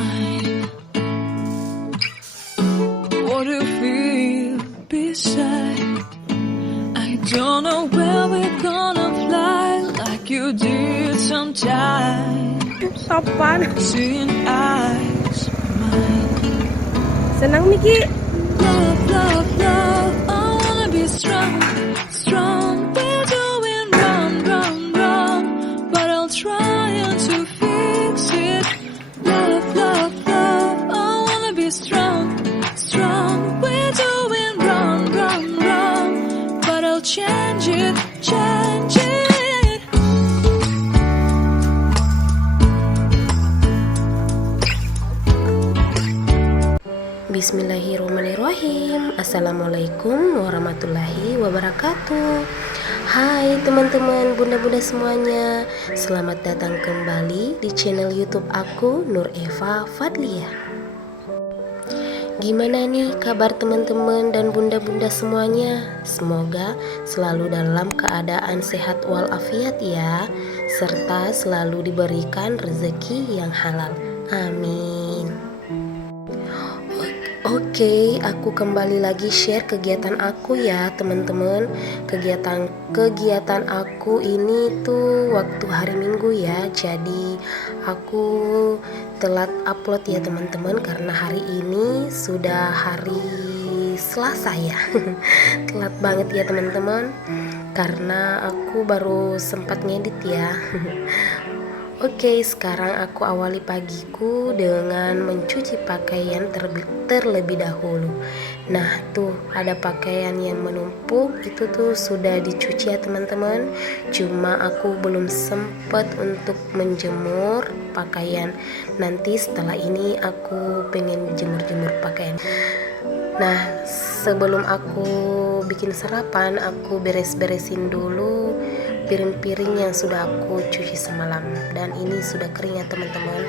mine. What do you feel beside? I don't know where we're gonna fly like you did sometimes. Sopan. Seeing eyes mine. Senang Miki. Love, love, love. I wanna be strong, strong. We're doing wrong, wrong, wrong, but I'll try to fix it. Love, love, love. I wanna be strong, strong. We're doing wrong, wrong, wrong, but I'll change it, change it. Bismillahirrahmanirrahim. Assalamualaikum warahmatullahi wabarakatuh. Hai teman-teman, bunda-bunda semuanya, selamat datang kembali di channel YouTube aku, Nur Eva Fadliah. Gimana nih kabar teman-teman dan bunda-bunda semuanya? Semoga selalu dalam keadaan sehat walafiat ya, serta selalu diberikan rezeki yang halal. Amin. Oke, aku kembali lagi share kegiatan aku ya teman-teman. Kegiatan aku ini tuh waktu hari Minggu ya. Jadi aku telat upload ya teman-teman, karena hari ini sudah hari Selasa ya. Telat banget ya teman-teman, karena aku baru sempat ngedit ya. Oke, sekarang aku awali pagiku dengan mencuci pakaian terlebih dahulu. Nah, tuh ada pakaian yang menumpuk, itu tuh sudah dicuci ya teman-teman. Cuma aku belum sempat untuk menjemur pakaian. Nanti setelah ini aku pengen jemur-jemur pakaian. Nah, sebelum aku bikin sarapan, aku beres-beresin dulu piring-piring yang sudah aku cuci semalam, dan ini sudah kering ya teman-teman.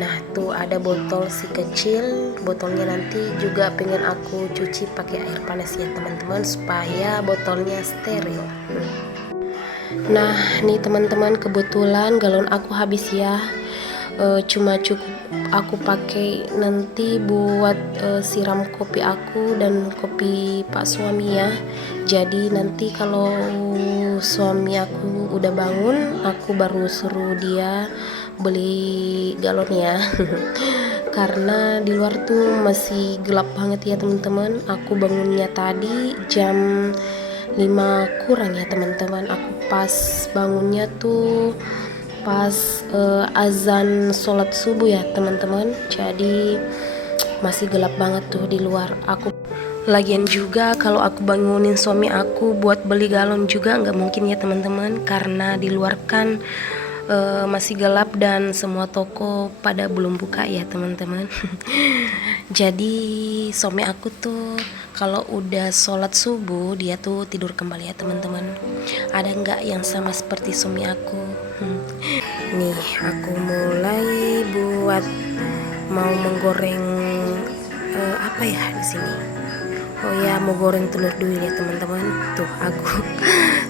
Nah, tuh ada botol si kecil, botolnya nanti juga pengen aku cuci pakai air panas ya teman-teman, supaya botolnya steril. Nah, nih teman-teman, kebetulan galon aku habis ya. Cuma cukup aku pakai nanti buat siram kopi aku dan kopi Pak suami ya. Jadi nanti kalau suami aku udah bangun, aku baru suruh dia beli galon ya. Karena di luar tuh masih gelap banget ya teman-teman. Aku bangunnya tadi jam 5 kurang ya teman-teman. Aku pas bangunnya tuh pas azan sholat subuh ya teman-teman. Jadi masih gelap banget tuh di luar. Lagian juga kalau aku bangunin suami aku buat beli galon juga nggak mungkin ya teman-teman, karena di luar kan masih gelap dan semua toko pada belum buka ya teman-teman. Jadi suami aku tuh kalau udah sholat subuh dia tuh tidur kembali ya teman-teman. Ada nggak yang sama seperti suami aku? Nih aku mulai buat mau menggoreng apa ya di sini. Oh ya, mau goreng telur dulu ya teman-teman. Tuh aku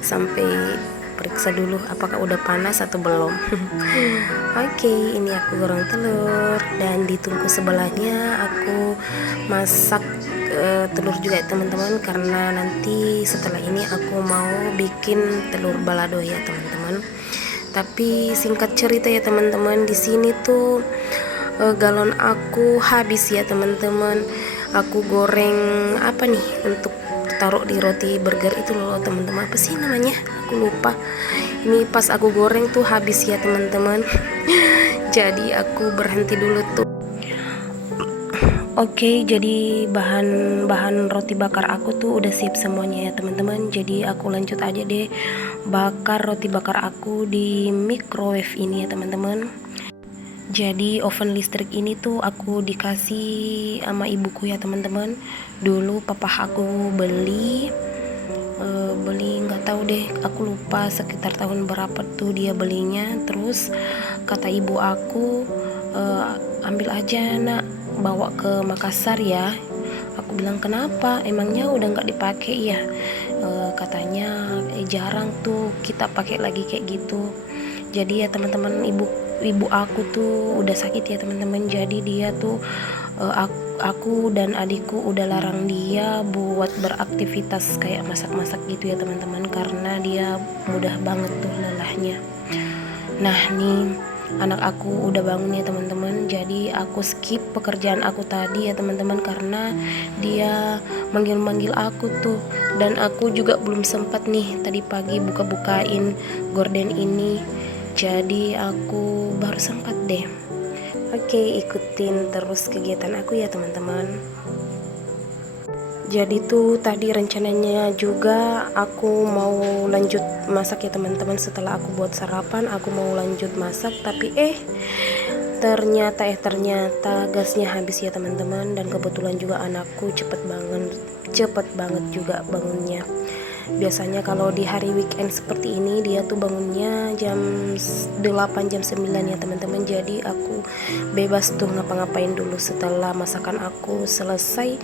sampai periksa dulu apakah udah panas atau belum. Oke, ini aku goreng telur, dan di tungku sebelahnya aku masak telur juga ya teman-teman, karena nanti setelah ini aku mau bikin telur balado ya teman-teman. Tapi singkat cerita ya teman-teman, di sini tuh galon aku habis ya teman-teman. Aku goreng apa nih untuk taruh di roti burger itu loh teman-teman, apa sih namanya, aku lupa. Ini pas aku goreng tuh habis ya teman-teman. Jadi aku berhenti dulu tuh. Oke, jadi bahan roti bakar aku tuh udah siap semuanya ya teman-teman. Jadi aku lanjut aja deh bakar roti bakar aku di microwave ini ya teman-teman. Jadi oven listrik ini tuh aku dikasih sama ibuku ya teman-teman. Dulu papa aku beli nggak tahu deh, aku lupa sekitar tahun berapa tuh dia belinya. Terus kata ibu aku, ambil aja nak, bawa ke Makassar ya. Aku bilang kenapa, emangnya udah nggak dipakai ya? Katanya jarang tuh kita pakai lagi kayak gitu. Jadi ya teman-teman, ibu aku tuh udah sakit ya teman-teman. Jadi dia tuh aku dan adikku udah larang dia buat beraktivitas kayak masak-masak gitu ya teman-teman, karena dia mudah banget tuh lelahnya. Nah nih anak aku udah bangun ya teman-teman, jadi aku skip pekerjaan aku tadi ya teman-teman, karena dia manggil-manggil aku tuh, dan aku juga belum sempat nih tadi pagi buka-bukain gorden ini, jadi aku baru sempat deh. Oke, ikutin terus kegiatan aku ya teman-teman. Jadi tuh tadi rencananya juga aku mau lanjut masak ya teman-teman. Setelah aku buat sarapan, aku mau lanjut masak, tapi ternyata gasnya habis ya teman-teman. Dan kebetulan juga anakku cepet banget juga bangunnya. Biasanya kalau di hari weekend seperti ini dia tuh bangunnya jam 8 jam 9 ya teman-teman. Jadi aku bebas tuh ngapa-ngapain dulu. Setelah masakan aku selesai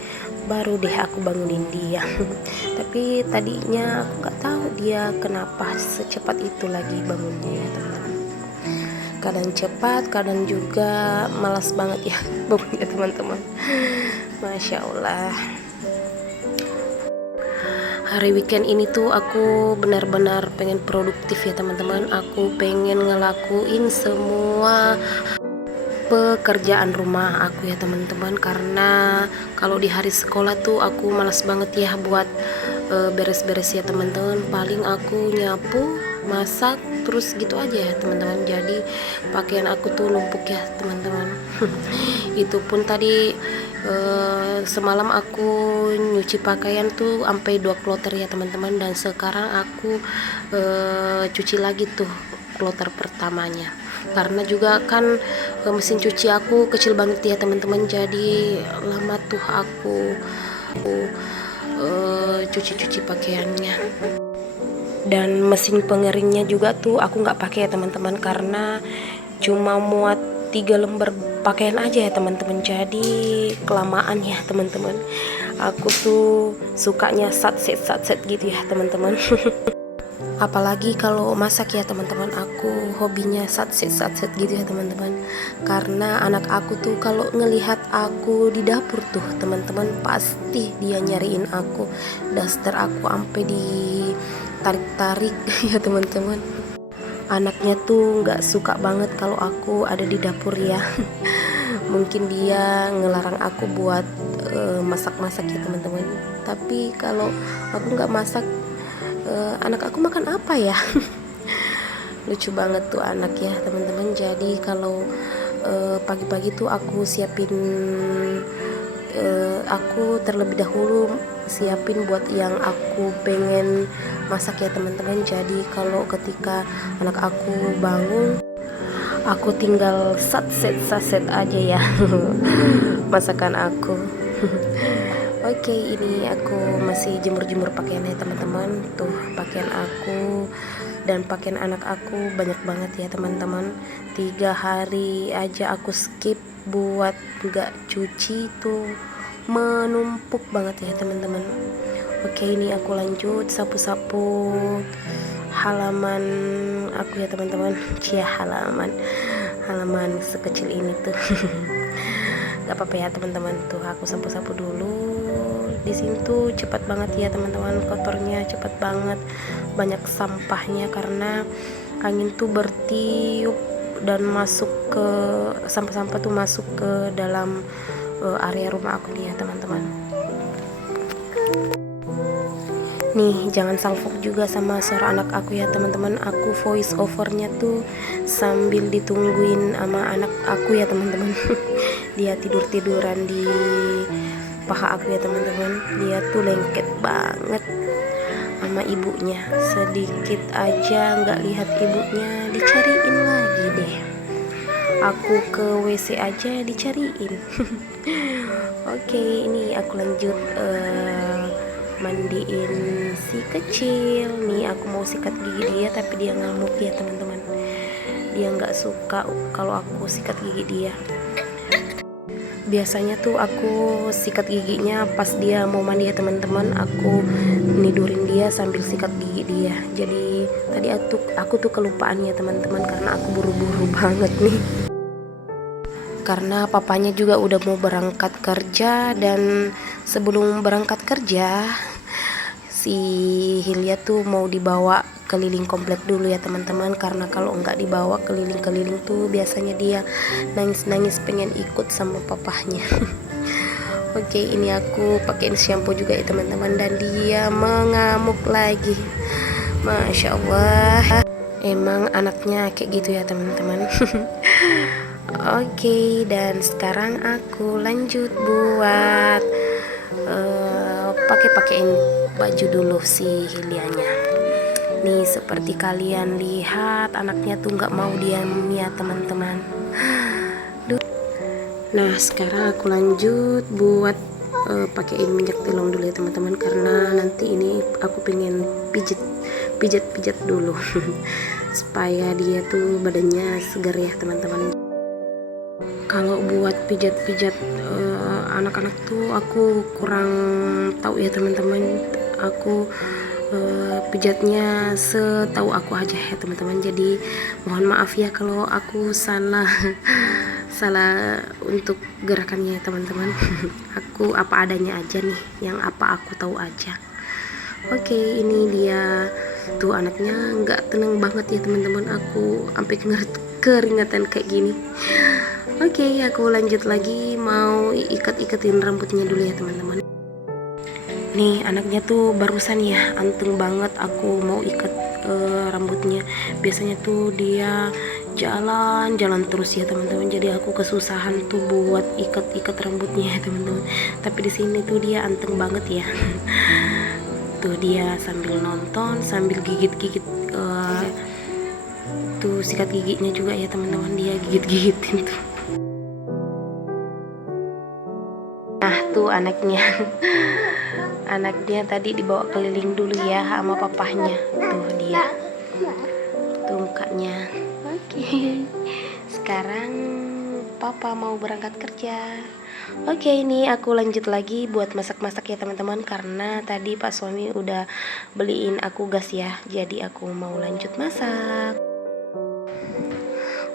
baru deh aku bangunin dia. Tapi tadinya aku nggak tahu dia kenapa secepat itu lagi bangunnya ya teman-teman. Kadang cepat, kadang juga malas banget ya bangunnya teman-teman. Masya Allah. Hari weekend ini tuh aku benar-benar pengen produktif ya teman-teman. Aku pengen ngelakuin semua pekerjaan rumah aku ya teman-teman, karena kalau di hari sekolah tuh aku malas banget ya buat beres-beres ya teman-teman. Paling aku nyapu, masak, terus gitu aja ya teman-teman. Jadi pakaian aku tuh numpuk ya teman-teman. Itu pun tadi semalam aku nyuci pakaian tuh sampai 2 kloter ya teman-teman, dan sekarang aku cuci lagi tuh kloter pertamanya, karena juga kan mesin cuci aku kecil banget ya teman-teman. Jadi lama tuh aku cuci-cuci pakaiannya. Dan mesin pengeringnya juga tuh aku nggak pakai ya teman-teman, karena cuma muat 3 lembar pakaian aja ya teman-teman. Jadi kelamaan ya teman-teman. Aku tuh sukanya satset gitu ya teman-teman. Apalagi kalau masak ya teman-teman, aku hobinya satset gitu ya teman-teman. Karena anak aku tuh kalau ngelihat aku di dapur tuh teman-teman, pasti dia nyariin aku. Daster aku sampai ditarik-tarik ya teman-teman. Anaknya tuh nggak suka banget kalau aku ada di dapur ya. Mungkin dia ngelarang aku buat masak-masak ya teman-teman. Tapi kalau aku nggak masak, anak aku makan apa ya? Lucu banget tuh anak ya teman-teman. Jadi kalau pagi-pagi tuh aku siapin, aku terlebih dahulu siapin buat yang aku pengen masak ya teman-teman. Jadi kalau ketika anak aku bangun, aku tinggal saset aja ya masakan aku. Oke, ini aku masih jemur pakaiannya teman-teman. Tuh pakaian aku dan pakaian anak aku banyak banget ya teman-teman. 3 hari aja aku skip buat gak cuci tuh menumpuk banget ya teman-teman. Oke, ini aku lanjut sapu-sapu halaman aku ya teman-teman. Halaman sekecil ini tuh. Gak apa-apa ya teman-teman, tuh aku sapu-sapu dulu. Di sini tuh cepat banget ya teman-teman, kotornya cepat banget, banyak sampahnya karena angin tuh bertiup dan masuk ke sampah-sampah tuh masuk ke dalam area rumah aku nih ya teman-teman. Nih jangan salfok juga sama suara anak aku ya teman-teman. Aku voice overnya tuh sambil ditungguin sama anak aku ya teman-teman. Dia tiduran di paha aku ya teman-teman. Dia tuh lengket banget sama ibunya. Sedikit aja nggak lihat ibunya dicariin lagi deh. Aku ke WC aja dicariin. Oke, ini aku lanjut mandiin si kecil. Nih aku mau sikat gigi dia, tapi dia ngamuk ya teman-teman. Dia nggak suka kalau aku sikat gigi dia. Biasanya tuh aku sikat giginya pas dia mau mandi ya teman-teman. Aku nidurin dia sambil sikat gigi dia. Jadi tadi aku tuh kelupaan ya teman-teman, karena aku buru-buru banget nih. Karena papanya juga udah mau berangkat kerja, dan sebelum berangkat kerja si Hilya tuh mau dibawa keliling komplek dulu ya teman-teman, karena kalau nggak dibawa keliling-keliling tuh biasanya dia nangis-nangis pengen ikut sama papahnya. Oke, ini aku pakein shampoo juga ya teman-teman, dan dia mengamuk lagi. Masya Allah, emang anaknya kayak gitu ya teman-teman. Oke, dan sekarang aku lanjut buat pakein baju dulu si Hilyanya. Nih seperti kalian lihat, anaknya tuh nggak mau diam ya teman-teman. Nah sekarang aku lanjut buat pakein minyak telong dulu ya teman-teman, karena nanti ini aku pengen pijat dulu supaya dia tuh badannya segar ya teman-teman. Kalau buat pijat anak-anak tuh aku kurang tahu ya teman-teman. Aku pijatnya setahu aku aja ya teman-teman. Jadi mohon maaf ya kalau aku salah untuk gerakannya ya teman-teman. Aku apa adanya aja nih, yang apa aku tahu aja. Oke, ini dia tuh anaknya nggak tenang banget ya teman-teman. Aku sampai keringatan kayak gini. Oke, aku lanjut lagi mau ikat-ikatin rambutnya dulu ya teman-teman. Nih anaknya tuh barusan ya anteng banget aku mau ikat rambutnya. Biasanya tuh dia jalan terus ya teman-teman. Jadi aku kesusahan tuh buat ikat rambutnya ya teman-teman. Tapi di sini tuh dia anteng banget ya. Tuh dia sambil nonton sambil gigit tuh sikat giginya juga ya teman-teman, dia gigit-gigitin tuh. Nah tuh anaknya tadi dibawa keliling dulu ya sama papahnya. Tuh dia tuh mukanya. Oke, sekarang papa mau berangkat kerja. Oke, ini aku lanjut lagi buat masak-masak ya teman-teman, karena tadi Pak suami udah beliin aku gas ya, jadi aku mau lanjut masak.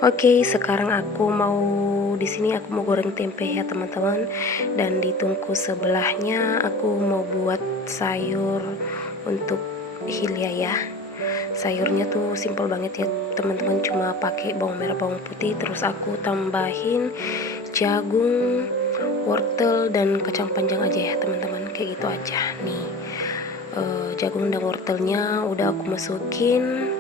Oke, sekarang aku di sini aku mau goreng tempe ya teman-teman, dan di tungku sebelahnya aku mau buat sayur untuk Hilya ya. Sayurnya tuh simple banget ya teman-teman, cuma pakai bawang merah, bawang putih, terus aku tambahin jagung, wortel, dan kacang panjang aja ya teman-teman, kayak gitu aja. Nih jagung dan wortelnya udah aku masukin.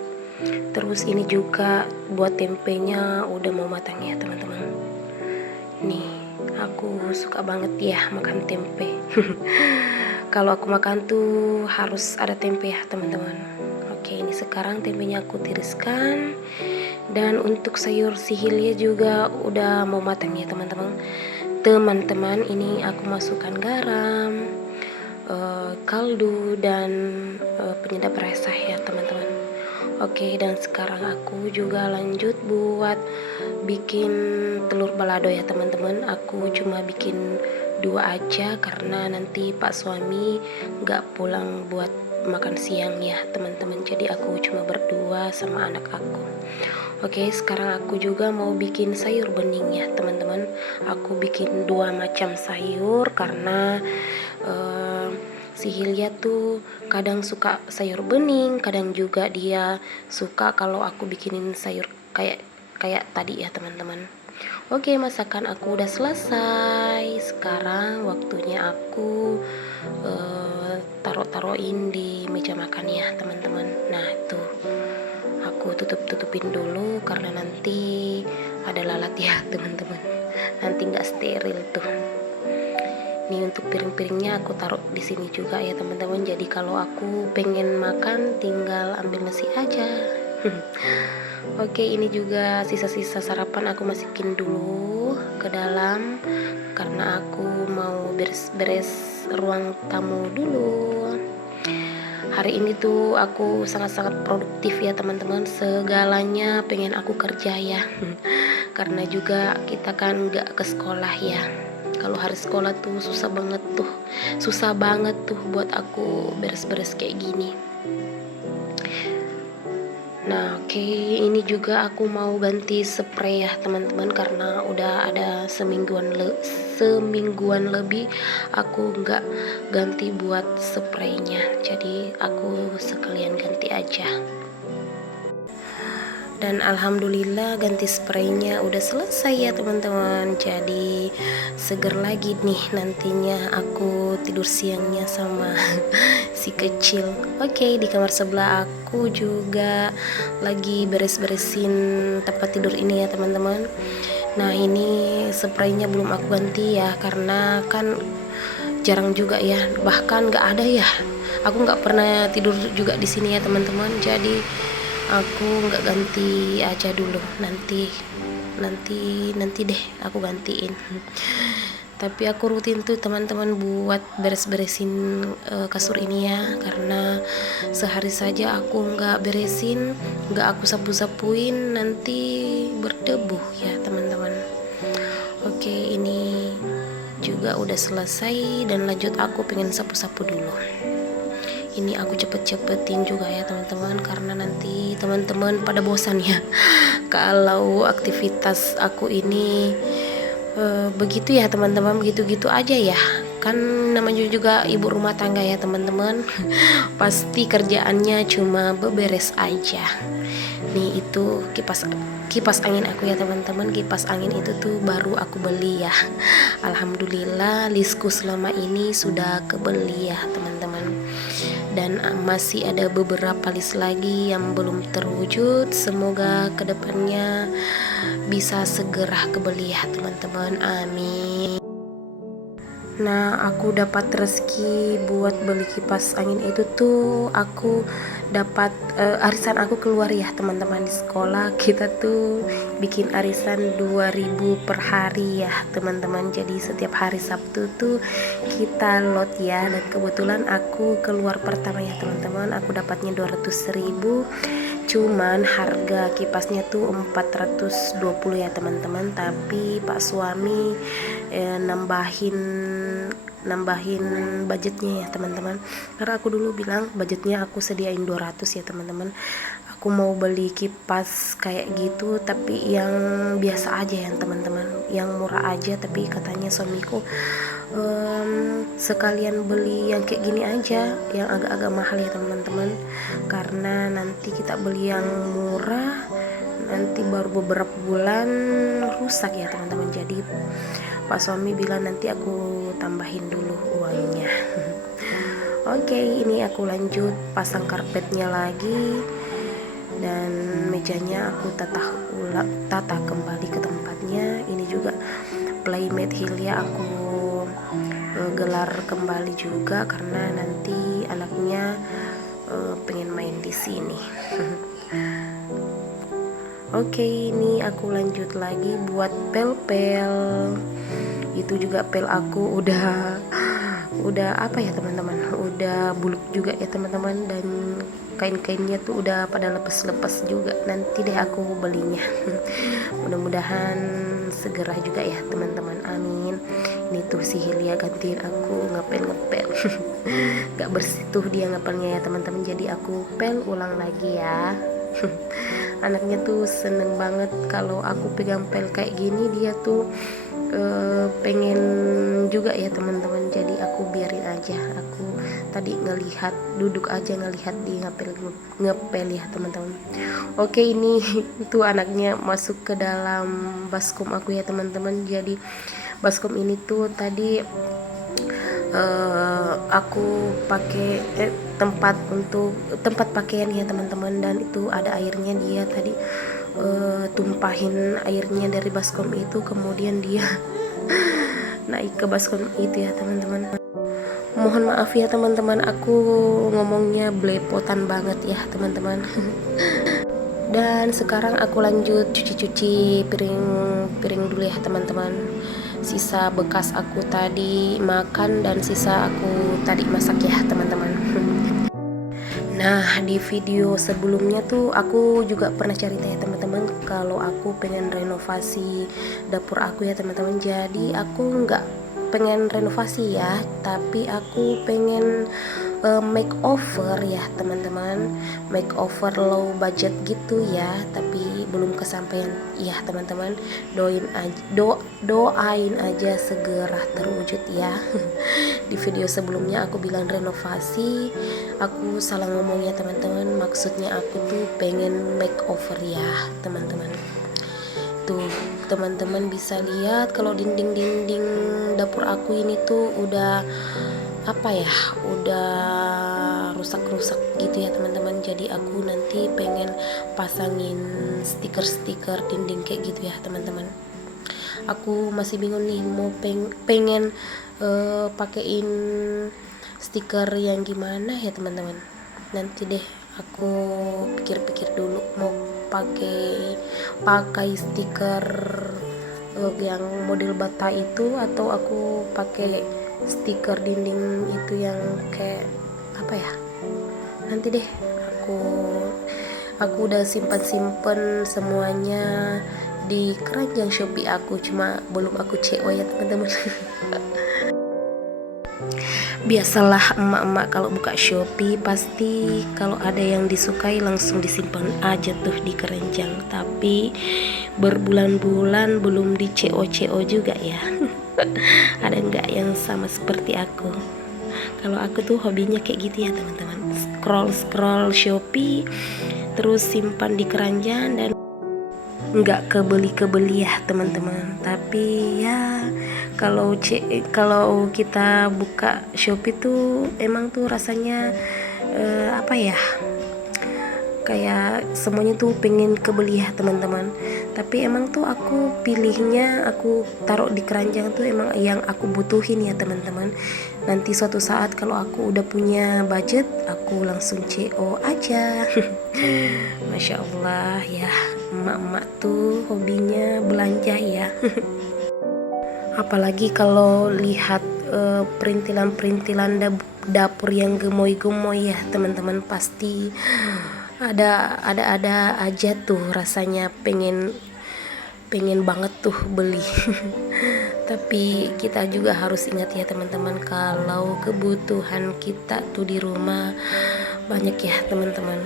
Terus ini juga buat tempenya udah mau matang ya teman-teman. Nih aku suka banget ya makan tempe. Kalau aku makan tuh harus ada tempe ya teman-teman. Oke, ini sekarang tempenya aku tiriskan. Dan untuk sayur si Hilya juga udah mau matang ya teman-teman. Ini aku masukkan garam, kaldu, dan penyedap rasa ya teman-teman. Oke, dan sekarang aku juga lanjut buat bikin telur balado ya teman-teman. Aku cuma bikin 2 aja karena nanti Pak suami nggak pulang buat makan siang ya teman-teman. Jadi aku cuma berdua sama anak aku. Oke, sekarang aku juga mau bikin sayur bening ya teman-teman. Aku bikin 2 macam sayur karena si Hilya tuh kadang suka sayur bening, kadang juga dia suka kalau aku bikinin sayur kayak tadi ya teman-teman. Oke, masakan aku udah selesai. Sekarang waktunya aku taruhin di meja makan ya teman-teman. Nah tuh aku tutupin dulu karena nanti ada lalat ya teman-teman. Nanti nggak steril tuh. Nih untuk piring-piringnya aku taruh di sini juga ya teman-teman. Jadi kalau aku pengen makan tinggal ambil nasi aja. Oke, ini juga sisa-sisa sarapan aku masukin dulu ke dalam karena aku mau beres-beres ruang tamu dulu. Hari ini tuh aku sangat-sangat produktif ya teman-teman. Segalanya pengen aku kerja ya. Karena juga kita kan nggak ke sekolah ya. kalau hari sekolah tuh susah banget tuh buat aku beres-beres kayak gini. Nah, oke, ini juga aku mau ganti spray ya teman-teman, karena udah ada semingguan lebih aku nggak ganti buat spraynya. Jadi aku sekalian ganti aja. Dan alhamdulillah ganti spraynya udah selesai ya teman-teman. Jadi seger lagi nih nantinya aku tidur siangnya sama si kecil. Oke, di kamar sebelah aku juga lagi beres-beresin tempat tidur ini ya teman-teman. Nah, ini spraynya belum aku ganti ya, karena kan jarang juga ya, bahkan nggak ada ya. Aku nggak pernah tidur juga di sini ya teman-teman. Jadi aku nggak ganti aja dulu, nanti deh aku gantiin. Tapi aku rutin tuh teman-teman buat beres-beresin kasur ini ya, karena sehari saja aku nggak beresin, nggak aku sapu-sapuin, nanti berdebu ya teman-teman. Oke, ini juga udah selesai dan lanjut aku pengen sapu-sapu dulu. Ini aku cepet-cepetin juga ya teman-teman, karena nanti teman-teman pada bosan ya kalau aktivitas aku ini begitu ya teman-teman, begitu-gitu aja ya. Kan namanya juga ibu rumah tangga ya teman-teman. Pasti kerjaannya cuma beberes aja. Nih, itu kipas angin aku ya teman-teman. Kipas angin itu tuh baru aku beli ya. Alhamdulillah listku selama ini sudah kebeli ya teman-teman. Dan masih ada beberapa list lagi yang belum terwujud. Semoga kedepannya bisa segera kebeli ya teman-teman, amin. Nah, aku dapat rezeki buat beli kipas angin itu tuh aku dapat arisan aku keluar ya teman-teman. Di sekolah kita tuh bikin arisan 2.000 per hari ya teman-teman. Jadi setiap hari Sabtu tuh kita lot ya, dan kebetulan aku keluar pertama ya teman-teman. Aku dapatnya 200.000, cuman harga kipasnya tuh 420 ya teman-teman. Tapi Pak suami nambahin budgetnya ya teman-teman, karena aku dulu bilang budgetnya aku sediain 200 ya teman-teman. Aku mau beli kipas kayak gitu tapi yang biasa aja ya teman-teman, yang murah aja. Tapi katanya suamiku sekalian beli yang kayak gini aja, yang agak-agak mahal ya teman-teman, karena nanti kita beli yang murah nanti baru beberapa bulan rusak ya teman-teman. Jadi Pak suami bilang nanti aku tambahin dulu uangnya. Oke, ini aku lanjut pasang karpetnya lagi, dan mejanya aku tata kembali ke tempatnya. Ini juga Playmate Hilya aku gelar kembali juga, karena nanti anaknya pengen main di sini. Oke, ini aku lanjut lagi buat pel-pel. Itu juga pel aku udah apa ya teman-teman, udah buluk juga ya teman-teman, dan kain-kainnya tuh udah pada lepas-lepas juga. Nanti deh aku belinya. Mudah-mudahan segera juga ya teman-teman, amin. Ini tuh si Hilya gantiin aku ngepel gak bersih tuh dia ngepelnya ya teman-teman, jadi aku pel ulang lagi ya. Anaknya tuh seneng banget kalau aku pegang pel kayak gini. Dia tuh pengen juga ya teman-teman, jadi aku biarin aja. Aku tadi duduk aja ngelihat di ngepel ya teman-teman. Oke, ini tuh anaknya masuk ke dalam baskom aku ya teman-teman. Jadi baskom ini tuh tadi aku pakai tempat pakaian ya teman-teman, dan itu ada airnya. Dia tadi tumpahin airnya dari baskom itu, kemudian dia naik ke baskom itu ya teman-teman. Mohon maaf ya teman-teman, aku ngomongnya belepotan banget ya teman-teman. Dan sekarang aku lanjut cuci piring dulu ya teman-teman. Sisa bekas aku tadi makan dan sisa aku tadi masak ya teman-teman. Nah, di video sebelumnya tuh aku juga pernah cerita ya teman-teman, kalau aku pengen renovasi dapur aku ya teman-teman. Jadi aku nggak pengen renovasi ya, tapi aku pengen makeover ya teman-teman, makeover low budget gitu ya, tapi belum kesampaian ya teman-teman. Doain aja segera terwujud ya. Di video sebelumnya aku bilang renovasi, aku salah ngomong ya teman-teman, maksudnya aku tuh pengen makeover ya teman-teman. Tuh teman-teman bisa lihat kalau dinding-dinding dapur aku ini tuh udah udah rusak-rusak gitu ya teman-teman. Jadi aku nanti pengen pasangin stiker-stiker dinding kayak gitu ya teman-teman. Aku masih bingung nih mau pengen pakein stiker yang gimana ya teman-teman. Nanti deh aku pikir-pikir dulu mau pakai stiker yang model bata itu, atau aku pakai stiker dinding itu yang kayak nanti deh aku udah simpan semuanya di keranjang Shopee aku, cuma belum aku CO ya teman-teman. Biasalah emak-emak kalau buka Shopee pasti kalau ada yang disukai langsung disimpan aja tuh di keranjang, tapi berbulan-bulan belum di CO juga ya. Ada nggak yang sama seperti aku? Kalau aku tuh hobinya kayak gitu ya teman-teman, scroll Shopee terus simpan di keranjang dan nggak kebeli ya teman-teman. Tapi ya kalau kita buka Shopee tuh emang tuh rasanya kayak semuanya tuh pengen kebeli ya teman-teman. Tapi emang tuh aku pilihnya, aku taruh di keranjang tuh emang yang aku butuhin ya teman-teman. Nanti suatu saat kalau aku udah punya budget, aku langsung CO aja. Masya Allah ya, emak-emak tuh hobinya belanja ya. Apalagi kalau lihat perintilan dapur yang gemoy-gemoy ya teman-teman, pasti ada aja tuh rasanya pengen banget tuh beli. Tapi kita juga harus ingat ya teman-teman, kalau kebutuhan kita tuh di rumah banyak ya teman-teman.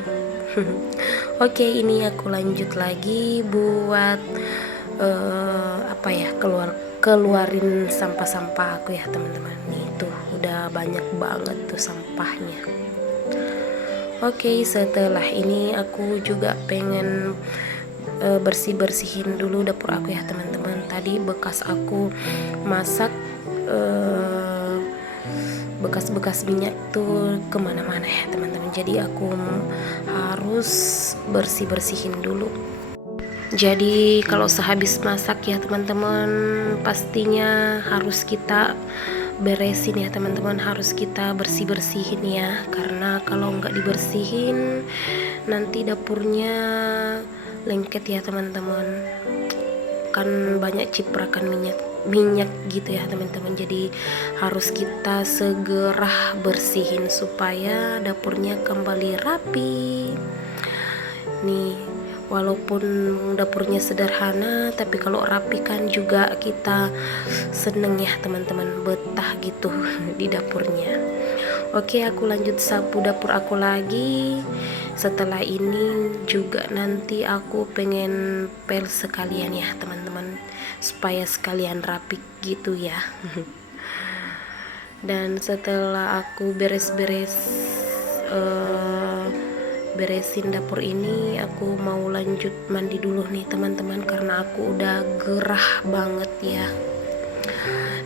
Oke, ini aku lanjut lagi buat keluarin sampah-sampah aku ya teman-teman. Nih tuh udah banyak banget tuh sampahnya. Oke, setelah ini aku juga pengen bersih-bersihin dulu dapur aku ya teman-teman. Tadi bekas aku masak, bekas-bekas minyak tuh kemana-mana ya teman-teman. Jadi aku harus bersih-bersihin dulu. Jadi kalau sehabis masak ya teman-teman, pastinya harus kita beresin ya teman-teman, harus kita bersih-bersihin ya, karena kalau nggak dibersihin nanti dapurnya lengket ya teman-teman, kan banyak ciprakan minyak gitu ya teman-teman. Jadi harus kita segera bersihin supaya dapurnya kembali rapi. Nih, walaupun dapurnya sederhana, tapi kalau rapi kan juga kita seneng ya teman-teman, betah gitu di dapurnya. Oke, aku lanjut sapu dapur aku lagi. Setelah ini juga nanti aku pengen pel sekalian ya teman-teman, supaya sekalian rapi gitu ya. Dan setelah aku beresin dapur ini, aku mau lanjut mandi dulu nih teman-teman, karena aku udah gerah banget ya.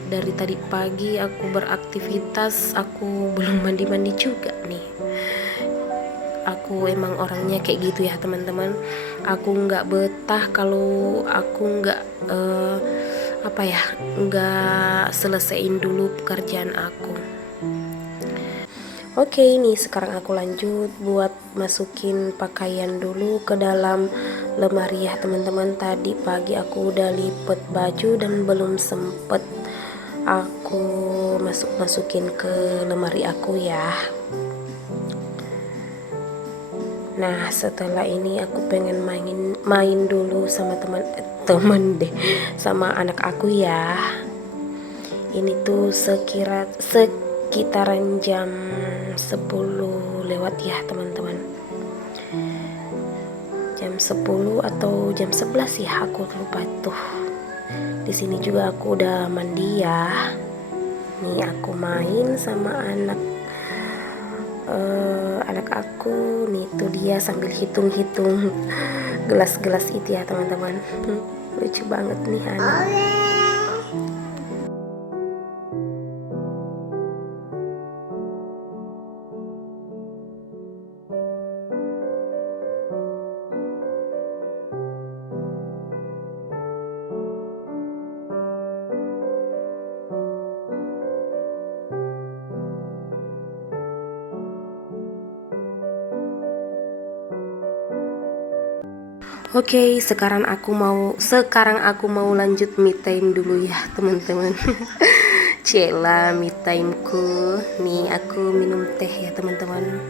Dari tadi pagi aku beraktivitas, aku belum mandi-mandi juga nih. Aku emang orangnya kayak gitu ya teman-teman. Aku nggak betah kalau aku nggak selesaiin dulu pekerjaan aku. Oke, ini sekarang aku lanjut buat masukin pakaian dulu ke dalam lemari ya teman-teman. Tadi pagi aku udah lipet baju dan belum sempet aku masukin ke lemari aku ya. Nah, setelah ini aku pengen main dulu sama sama anak aku ya. Ini tuh sekitaran jam 10 lewat ya teman-teman. Jam 10 atau jam 11 ya, aku lupa tuh. Di sini juga aku udah mandi ya. Nih aku main sama anak aku. Nih tuh dia sambil hitung-hitung gelas-gelas itu ya teman-teman. Lucu banget nih anak. Oke, sekarang aku mau lanjut me time dulu ya teman-teman. Cela me timeku. Nih aku minum teh ya teman-teman.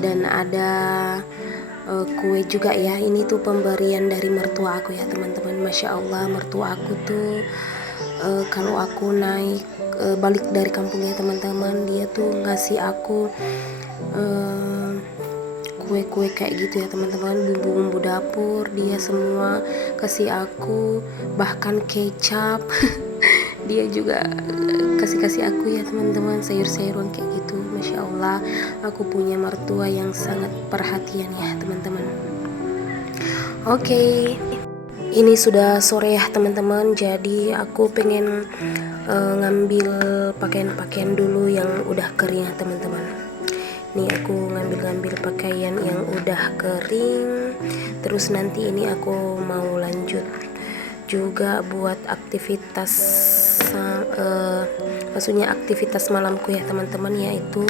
Dan ada kue juga ya. Ini tuh pemberian dari mertua aku ya teman-teman. Masya Allah, mertua aku tuh kalau aku naik balik dari kampungnya teman-teman, dia tuh ngasih aku kue-kue kayak gitu ya teman-teman, bumbu-bumbu dapur dia semua kasih aku, bahkan kecap. Dia juga kasih aku ya teman-teman, sayur-sayuran kayak gitu. Masya Allah, aku punya mertua yang sangat perhatian ya teman-teman. Oke, ini sudah sore ya teman-teman, jadi aku pengen ngambil pakaian-pakaian dulu yang udah kering ya teman-teman. Nih aku ngambil pakaian yang udah kering. Terus nanti ini aku mau lanjut juga buat aktivitas maksudnya aktivitas malamku ya teman-teman, yaitu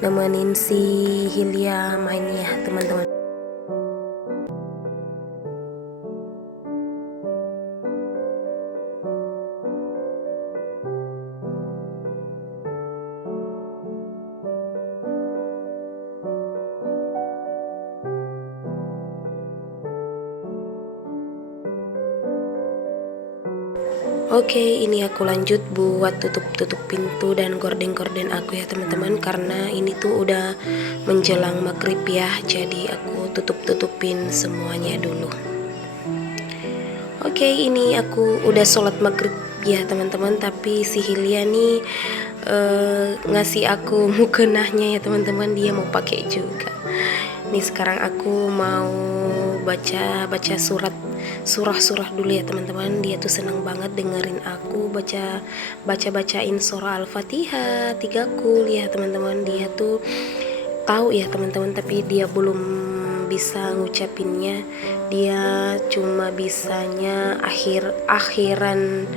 nemenin si Hilya main ya teman-teman. Oke, ini aku lanjut buat tutup pintu dan gorden aku ya teman-teman, karena ini tuh udah menjelang maghrib ya, jadi aku tutupin semuanya dulu. Oke, ini aku udah sholat maghrib ya teman-teman, tapi si Hilya nih ngasih aku mukenahnya ya teman-teman, dia mau pakai juga. Nih sekarang aku mau baca surah dulu ya teman-teman. Dia tuh seneng banget dengerin aku bacain surah Al-Fatihah 3 kul ya teman-teman. Dia tuh tahu ya teman-teman, tapi dia belum bisa ngucapinnya. Dia cuma bisanya akhiran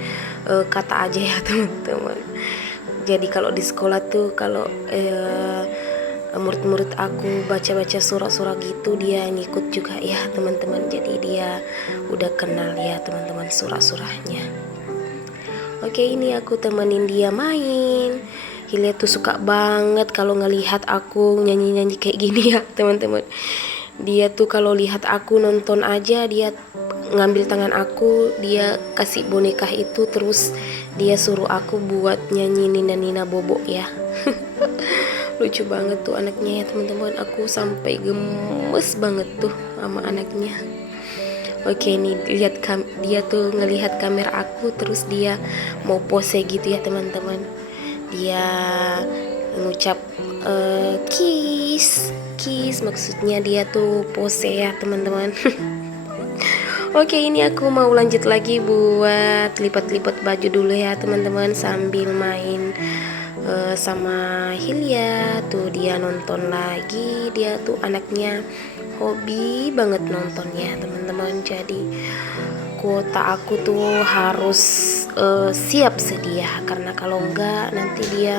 kata aja ya teman-teman. Jadi kalau di sekolah tuh kalau murid-murid aku baca surah-surah gitu, dia ngikut juga ya teman-teman. Jadi dia udah kenal ya teman-teman surah-surahnya. Oke, ini aku temenin dia main. Hilya tuh suka banget kalau ngelihat aku nyanyi-nyanyi kayak gini ya teman-teman. Dia tuh kalau lihat aku nonton aja, dia ngambil tangan aku, dia kasih boneka itu, terus dia suruh aku buat nyanyi Nina Bobo ya. Lucu banget tuh anaknya ya teman-teman, aku sampai gemes banget tuh sama anaknya. Oke, nih lihat dia tuh ngelihat kamera aku, terus dia mau pose gitu ya teman-teman. Dia ngucap kiss, maksudnya dia tuh pose ya teman-teman. Oke, ini aku mau lanjut lagi buat lipat-lipat baju dulu ya teman-teman, sambil main sama Hilya. Tuh dia nonton lagi, dia tuh anaknya hobi banget nonton ya teman-teman. Jadi kuota aku tuh harus siap sedia, karena kalau enggak nanti dia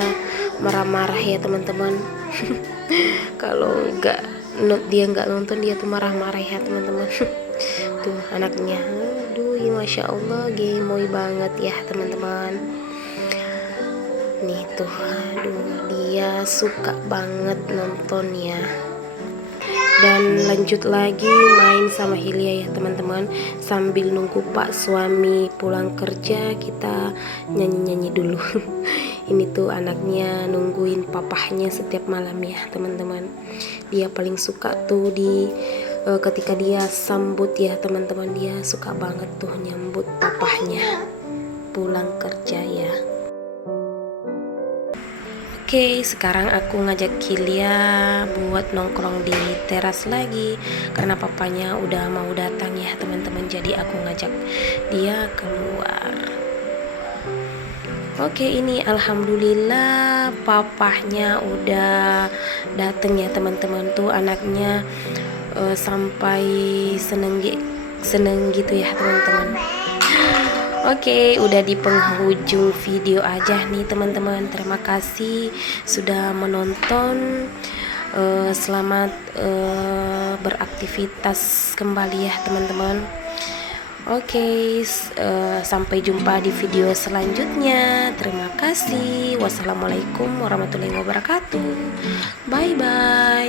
marah-marah ya teman-teman. Kalau dia nggak nonton, dia tuh marah-marah ya teman-teman. Tuh anaknya, aduh ya Masya Allah, gemoy banget ya teman-teman. Nih tuh, aduh dia suka banget nonton ya. dan lanjut lagi main sama Hilya ya teman-teman. Sambil nunggu Pak suami pulang kerja, kita nyanyi-nyanyi dulu. Ini tuh anaknya nungguin papahnya setiap malam ya teman-teman. Dia paling suka tuh ketika dia sambut ya teman-teman, dia suka banget tuh nyambut papahnya pulang kerja ya. Oke, sekarang aku ngajak Hilya buat nongkrong di teras lagi karena papanya udah mau datang ya teman-teman. Jadi aku ngajak dia keluar. Oke, ini alhamdulillah papahnya udah dateng ya teman-teman. Tuh anaknya sampai seneng gitu ya teman-teman. Oke, udah di penghujung video aja nih teman-teman. Terima kasih sudah menonton. Selamat beraktivitas kembali ya teman-teman. Oke, sampai jumpa di video selanjutnya. Terima kasih. Wassalamualaikum warahmatullahi wabarakatuh. Bye bye.